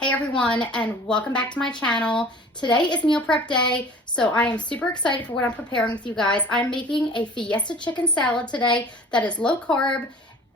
Hey everyone, and welcome back to my channel. Today is meal prep day, so I am super excited for what I'm preparing with you guys. I'm making a Fiesta chicken salad today that is low carb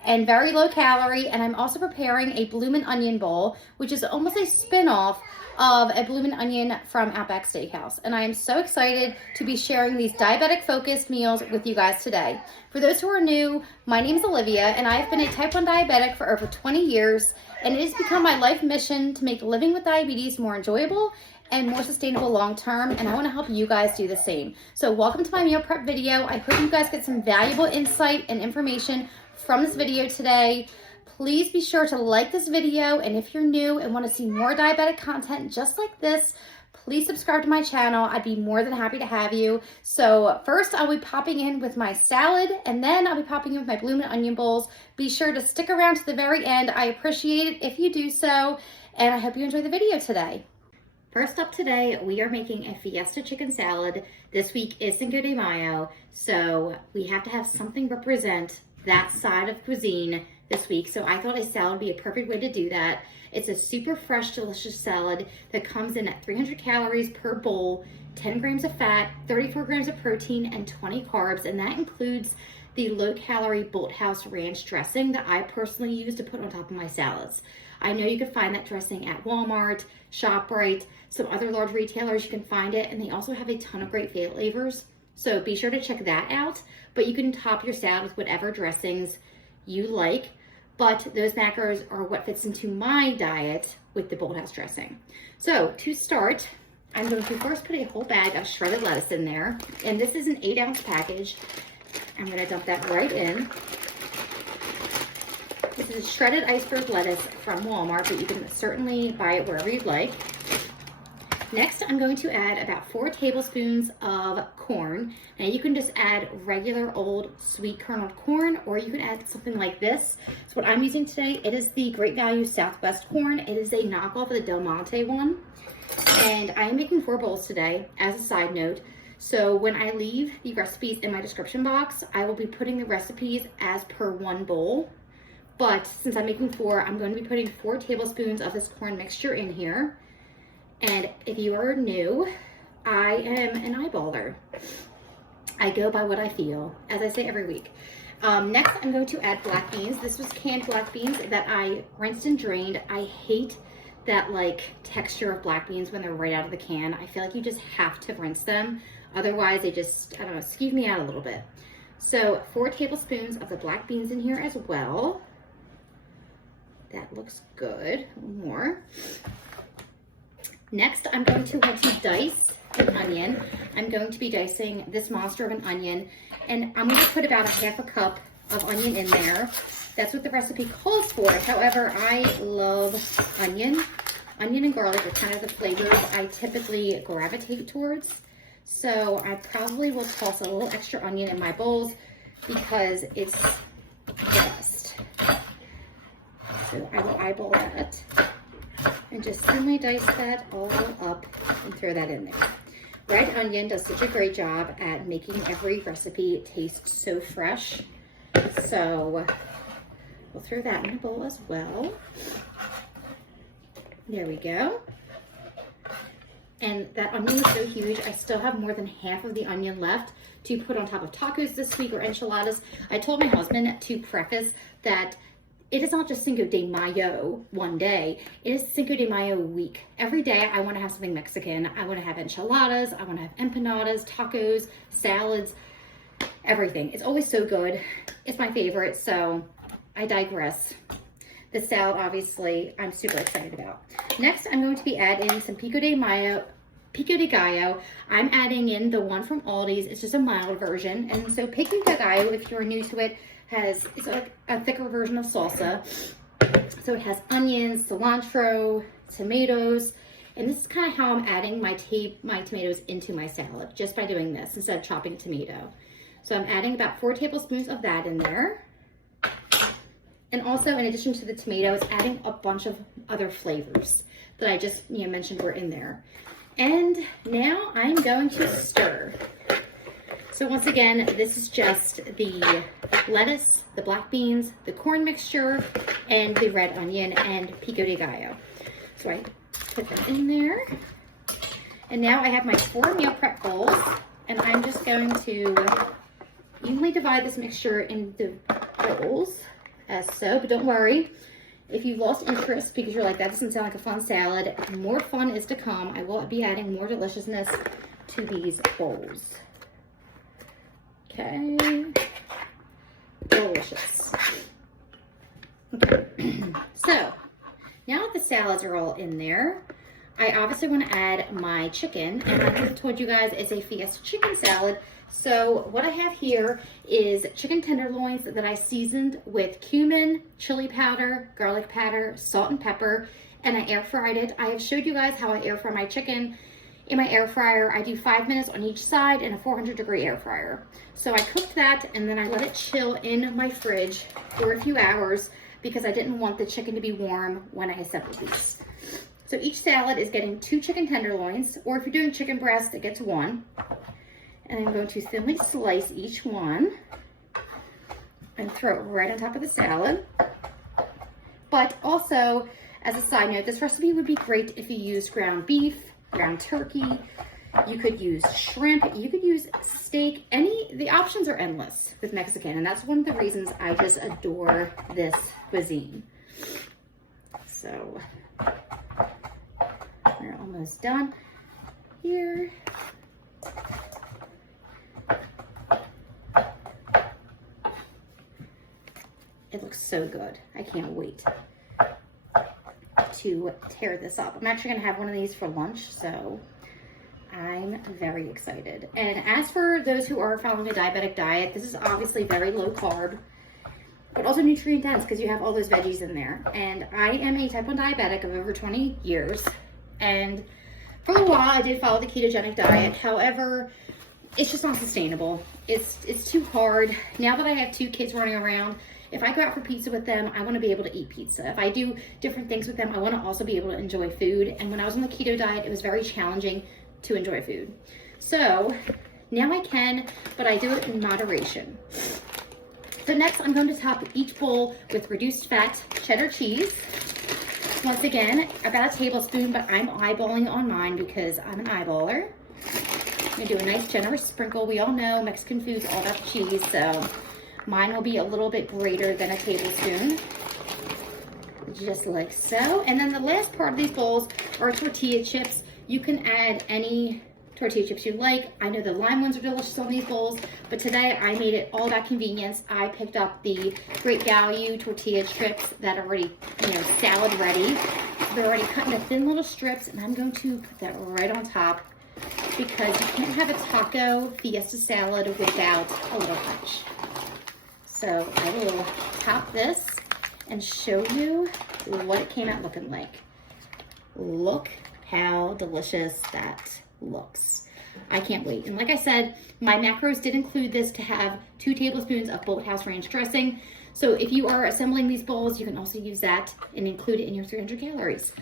and very low calorie, and I'm also preparing a bloomin' onion bowl, which is almost a spin-off of a bloomin' onion from Outback Steakhouse. And I am so excited to be sharing these diabetic focused meals with you guys today. For those who are new, my name is Olivia, and I have been a type 1 diabetic for over 20 years, and it has become my life mission to make living with diabetes more enjoyable and more sustainable long term, and I want to help you guys do the same. So welcome to my meal prep video. I hope you guys get some valuable insight and information from this video today. Please be sure to like this video, and if you're new and want to see more diabetic content just like this, please subscribe to my channel. I'd be more than happy to have you. So first I'll be popping in with my salad, and then I'll be popping in with my bloomin' onion bowls. Be sure to stick around to the very end. I appreciate it if you do so, and I hope you enjoy the video today. First up today, we are making a Fiesta chicken salad. This week is Cinco de Mayo, so we have to have something represent that side of cuisine this week. So I thought a salad would be a perfect way to do that. It's a super fresh, delicious salad that comes in at 300 calories per bowl, 10 grams of fat, 34 grams of protein, and 20 carbs. And that includes the low-calorie Bolthouse ranch dressing that I personally use to put on top of my salads. I know you can find that dressing at Walmart, ShopRite, some other large retailers. You can find it, and they also have a ton of great flavors. So be sure to check that out. But you can top your salad with whatever dressings you like. But those macros are what fits into my diet with the Bolthouse dressing. So to start, I'm going to first put a whole bag of shredded lettuce in there. And this is an 8-ounce package. I'm going to dump that right in. This is shredded iceberg lettuce from Walmart, but you can certainly buy it wherever you'd like. Next, I'm going to add about 4 tablespoons of corn. Now you can just add regular old sweet kerneled corn, or you can add something like this. So what I'm using today, it is the Great Value Southwest corn. It is a knockoff of the Del Monte one. And I am making 4 bowls today as a side note. So when I leave the recipes in my description box, I will be putting the recipes as per 1 bowl. But since I'm making 4, I'm going to be putting 4 tablespoons of this corn mixture in here. And if you are new, I am an eyeballer. I go by what I feel, as I say every week. Next, I'm going to add black beans. This was canned black beans that I rinsed and drained. I hate that texture of black beans when they're right out of the can. I feel like you just have to rinse them. Otherwise, they just, I don't know, skeeve me out a little bit. So 4 tablespoons of the black beans in here as well. That looks good. More. Next, I'm going to want to dice an onion. I'm going to be dicing this monster of an onion, and I'm going to put about a half a cup of onion in there. That's what the recipe calls for. However, I love onion. Onion and garlic are kind of the flavors I typically gravitate towards. So I probably will toss a little extra onion in my bowls because it's the best. So I will eyeball that and just thinly dice that all up and throw that in there. Red onion does such a great job at making every recipe taste so fresh. So we'll throw that in a bowl as well. There we go. And that onion is so huge, I still have more than half of the onion left to put on top of tacos this week or enchiladas. I told my husband to preface that it is not just Cinco de Mayo one day, it is Cinco de Mayo week. Every day I want to have something Mexican. I want to have enchiladas, I want to have empanadas, tacos, salads, everything. It's always so good. It's my favorite, so I digress. The salad, obviously, I'm super excited about. Next, I'm going to be adding some pico de gallo. I'm adding in the one from Aldi's. It's just a mild version. And so pico de gallo, if you're new to it, it's like a thicker version of salsa. So it has onions, cilantro, tomatoes, and this is kind of how I'm adding my tomatoes into my salad, just by doing this instead of chopping tomato. So I'm adding about 4 tablespoons of that in there. And also, in addition to the tomatoes, adding a bunch of other flavors that I just mentioned were in there. And now I'm going to stir. So once again, this is just the lettuce, the black beans, the corn mixture, and the red onion and pico de gallo. So I put that in there. And now I have my 4 meal prep bowls, and I'm just going to evenly divide this mixture into bowls as so, but don't worry. If you've lost interest because you're like, that doesn't sound like a fun salad, more fun is to come. I will be adding more deliciousness to these bowls. Okay, delicious. Okay, so now that the salads are all in there, I obviously want to add my chicken, and like I told you guys, it's a Fiesta chicken salad. So what I have here is chicken tenderloins that I seasoned with cumin, chili powder, garlic powder, salt and pepper, and I air fried it. I have showed you guys how I air fry my chicken in my air fryer. I do 5 minutes on each side in a 400-degree air fryer. So I cooked that, and then I let it chill in my fridge for a few hours because I didn't want the chicken to be warm when I assembled these. So each salad is getting 2 chicken tenderloins, or if you're doing chicken breast, it gets 1. And I'm going to thinly slice each one and throw it right on top of the salad. But also, as a side note, this recipe would be great if you used ground beef, ground turkey. You could use shrimp, you could use steak, the options are endless with Mexican, and that's one of the reasons I just adore this cuisine. So, we're almost done here. It looks so good. I can't wait to tear this up. I'm actually gonna have one of these for lunch, so I'm very excited. And as for those who are following a diabetic diet, this is obviously very low carb, but also nutrient dense because you have all those veggies in there. And I am a type 1 diabetic of over 20 years. And for a while I did follow the ketogenic diet. However, it's just not sustainable. It's too hard. Now that I have 2 kids running around, if I go out for pizza with them, I want to be able to eat pizza. If I do different things with them, I want to also be able to enjoy food. And when I was on the keto diet, it was very challenging to enjoy food. So now I can, but I do it in moderation. So next I'm going to top each bowl with reduced fat cheddar cheese. Once again, about a tablespoon, but I'm eyeballing on mine because I'm an eyeballer. I'm gonna do a nice generous sprinkle. We all know Mexican food's all about cheese, so mine will be a little bit greater than a tablespoon, just like so. And then the last part of these bowls are tortilla chips. You can add any tortilla chips you like. I know the lime ones are delicious on these bowls, but today I made it all about convenience. I picked up the Great Value tortilla strips that are already, salad ready. They're already cut into thin little strips, and I'm going to put that right on top because you can't have a taco Fiesta salad without a little crunch. So I will top this and show you what it came out looking like. Look how delicious that looks. I can't wait. And like I said, my macros did include this to have 2 tablespoons of Bolthouse Ranch dressing. So if you are assembling these bowls, you can also use that and include it in your 300 calories.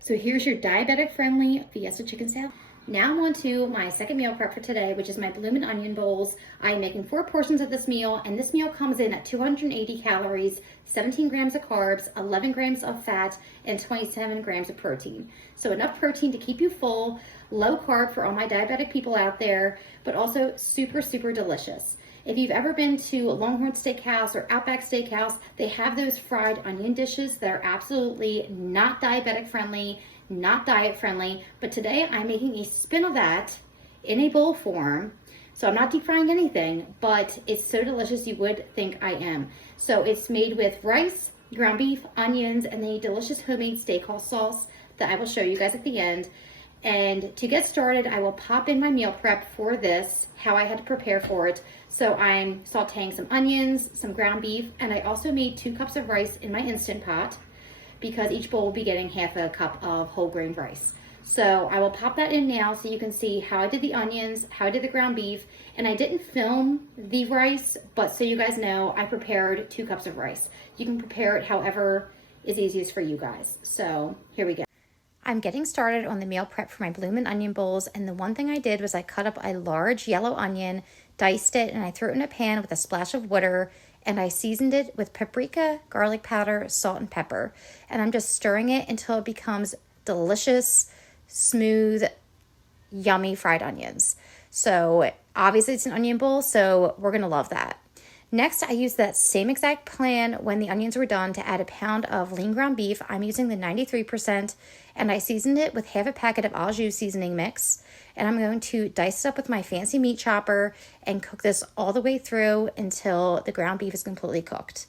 So here's your diabetic friendly Fiesta chicken salad. Now I'm on to my second meal prep for today, which is my bloomin' onion bowls. I'm making 4 portions of this meal, and this meal comes in at 280 calories, 17 grams of carbs, 11 grams of fat, and 27 grams of protein. So enough protein to keep you full, low carb for all my diabetic people out there, but also super, super delicious. If you've ever been to Longhorn Steakhouse or Outback Steakhouse, they have those fried onion dishes that are absolutely not diabetic friendly, not diet friendly, but today I'm making a spin of that in a bowl form. So I'm not deep frying anything, but it's so delicious you would think I am. So it's made with rice, ground beef, onions, and a delicious homemade Steakhouse sauce that I will show you guys at the end. And to get started, I will pop in my meal prep for this, how I had to prepare for it. So I'm sauteing some onions, some ground beef, and I also made 2 cups of rice in my Instant Pot, because each bowl will be getting half a cup of whole grain rice. So I will pop that in now so you can see how I did the onions, how I did the ground beef, and I didn't film the rice, but so you guys know, I prepared 2 cups of rice. You can prepare it however is easiest for you guys. So here we go. I'm getting started on the meal prep for my bloomin' onion bowls, and the one thing I did was I cut up a large yellow onion, diced it, and I threw it in a pan with a splash of water and I seasoned it with paprika, garlic powder, salt, and pepper. And I'm just stirring it until it becomes delicious, smooth, yummy fried onions. So obviously it's an onion bowl, so we're gonna love that. Next, I used that same exact plan when the onions were done to add a pound of lean ground beef. I'm using the 93%, and I seasoned it with half a packet of au jus seasoning mix. And I'm going to dice it up with my fancy meat chopper and cook this all the way through until the ground beef is completely cooked.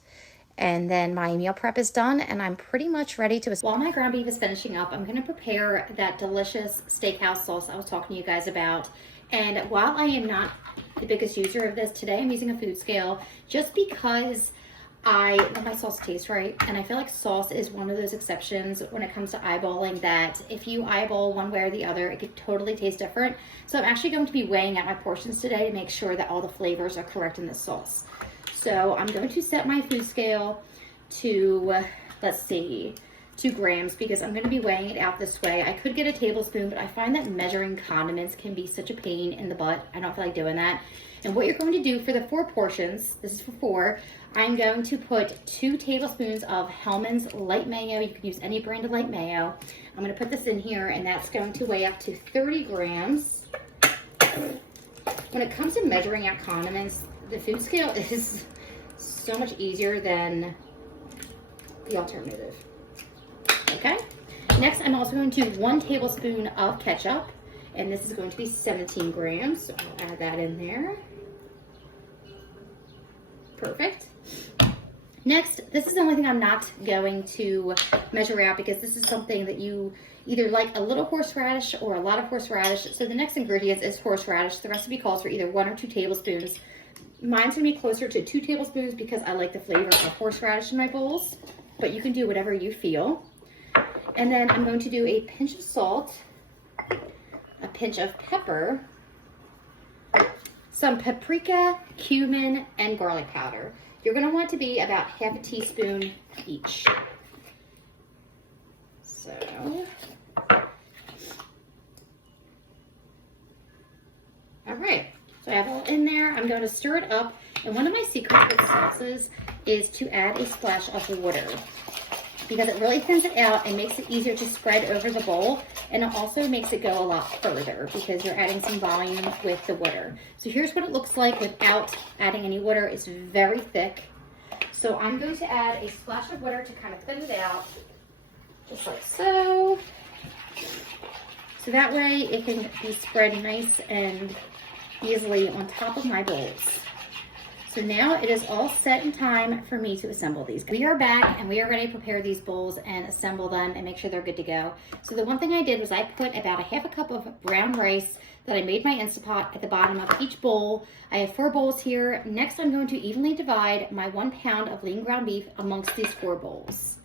And then my meal prep is done, and I'm pretty much ready to... While my ground beef is finishing up, I'm gonna prepare that delicious Steakhouse sauce I was talking to you guys about. And while I am not the biggest user of this, today I'm using a food scale just because I want my sauce to taste right. And I feel like sauce is one of those exceptions when it comes to eyeballing, that if you eyeball one way or the other, it could totally taste different. So I'm actually going to be weighing out my portions today to make sure that all the flavors are correct in this sauce. So I'm going to set my food scale to, let's see, 2 grams, because I'm going to be weighing it out this way. I could get a tablespoon, but I find that measuring condiments can be such a pain in the butt. I don't feel like doing that. And what you're going to do for the 4 portions, this is for 4, I'm going to put 2 tablespoons of Hellmann's light mayo. You can use any brand of light mayo. I'm going to put this in here, and that's going to weigh up to 30 grams. When it comes to measuring out condiments, the food scale is so much easier than the alternative. Okay, next I'm also going to 1 tablespoon of ketchup, and this is going to be 17 grams, so I'll add that in there. Perfect. Next, this is the only thing I'm not going to measure out, because this is something that you either like a little horseradish or a lot of horseradish. So the next ingredient is horseradish. The recipe calls for either 1 or 2 tablespoons. Mine's gonna be closer to 2 tablespoons because I like the flavor of horseradish in my bowls, but you can do whatever you feel. And then I'm going to do a pinch of salt, a pinch of pepper, some paprika, cumin, and garlic powder. You're going to want it to be about half a teaspoon each. So, all right. So I have all in there. I'm going to stir it up. And one of my secrets with sauces is to add a splash of water, because it really thins it out and makes it easier to spread over the bowl, and it also makes it go a lot further because you're adding some volume with the water. So here's what it looks like without adding any water. It's very thick. So I'm going to add a splash of water to kind of thin it out, just like so. So that way it can be spread nice and easily on top of my bowls. So now it is all set in time for me to assemble these. We are back and we are ready to prepare these bowls and assemble them and make sure they're good to go. So the one thing I did was I put about a half a cup of brown rice that I made my Instapot at the bottom of each bowl. I have 4 bowls here. Next, I'm going to evenly divide my 1 pound of lean ground beef amongst these 4 bowls.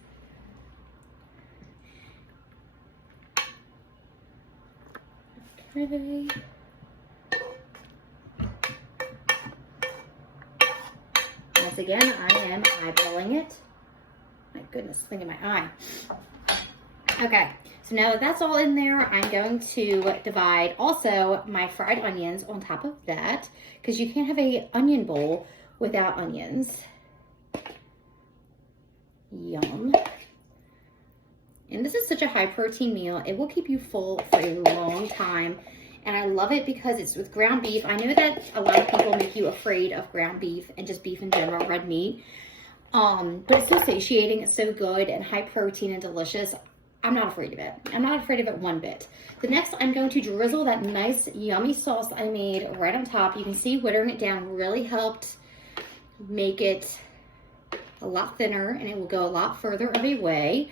Okay. Once again, I am eyeballing it. My goodness, thing in my eye. Okay, so now that that's all in there, I'm going to divide also my fried onions on top of that, because you can't have an onion bowl without onions. Yum. And this is such a high protein meal. It will keep you full for a long time. And I love it because it's with ground beef. I know that a lot of people make you afraid of ground beef and just beef in general, red meat. But it's so satiating, it's so good and high protein and delicious. I'm not afraid of it. I'm not afraid of it one bit. The next, I'm going to drizzle that nice yummy sauce I made right on top. You can see watering it down really helped make it a lot thinner, and it will go a lot further of a way.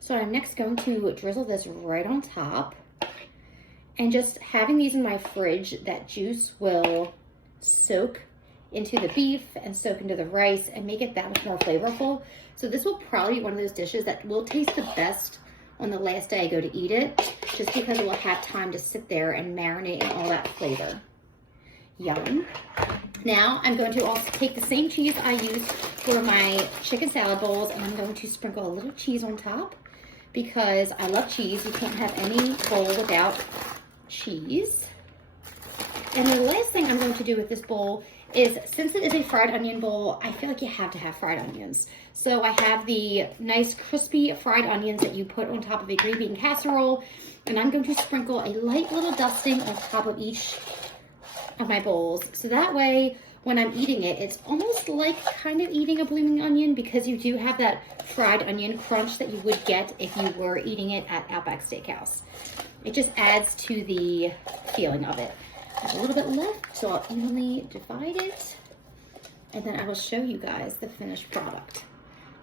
So I'm next going to drizzle this right on top. And just having these in my fridge, that juice will soak into the beef and soak into the rice and make it that much more flavorful. So this will probably be one of those dishes that will taste the best on the last day I go to eat it, just because it will have time to sit there and marinate in all that flavor. Yum. Now I'm going to also take the same cheese I used for my chicken salad bowls, and I'm going to sprinkle a little cheese on top because I love cheese. You can't have any bowl without cheese. And the last thing I'm going to do with this bowl is, since it is a fried onion bowl, I feel like you have to have fried onions. So I have the nice crispy fried onions that you put on top of a green bean casserole, and I'm going to sprinkle a light little dusting on top of each of my bowls. So that way, when I'm eating it, it's almost like kind of eating a blooming onion, because you do have that fried onion crunch that you would get if you were eating it at Outback Steakhouse. It just adds to the feeling of it. I have a little bit left, so I'll evenly divide it, and then I will show you guys the finished product.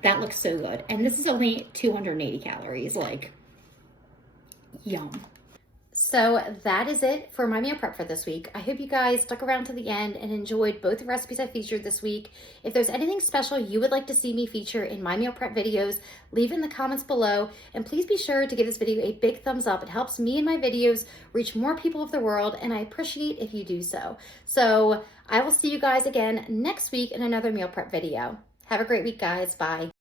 That looks so good. And this is only 280 calories, like, yum. So that is it for my meal prep for this week. I hope you guys stuck around to the end and enjoyed both the recipes I featured this week. If there's anything special you would like to see me feature in my meal prep videos, leave in the comments below. And please be sure to give this video a big thumbs up. It helps me and my videos reach more people of the world, and I appreciate if you do so. So I will see you guys again next week in another meal prep video. Have a great week, guys. Bye.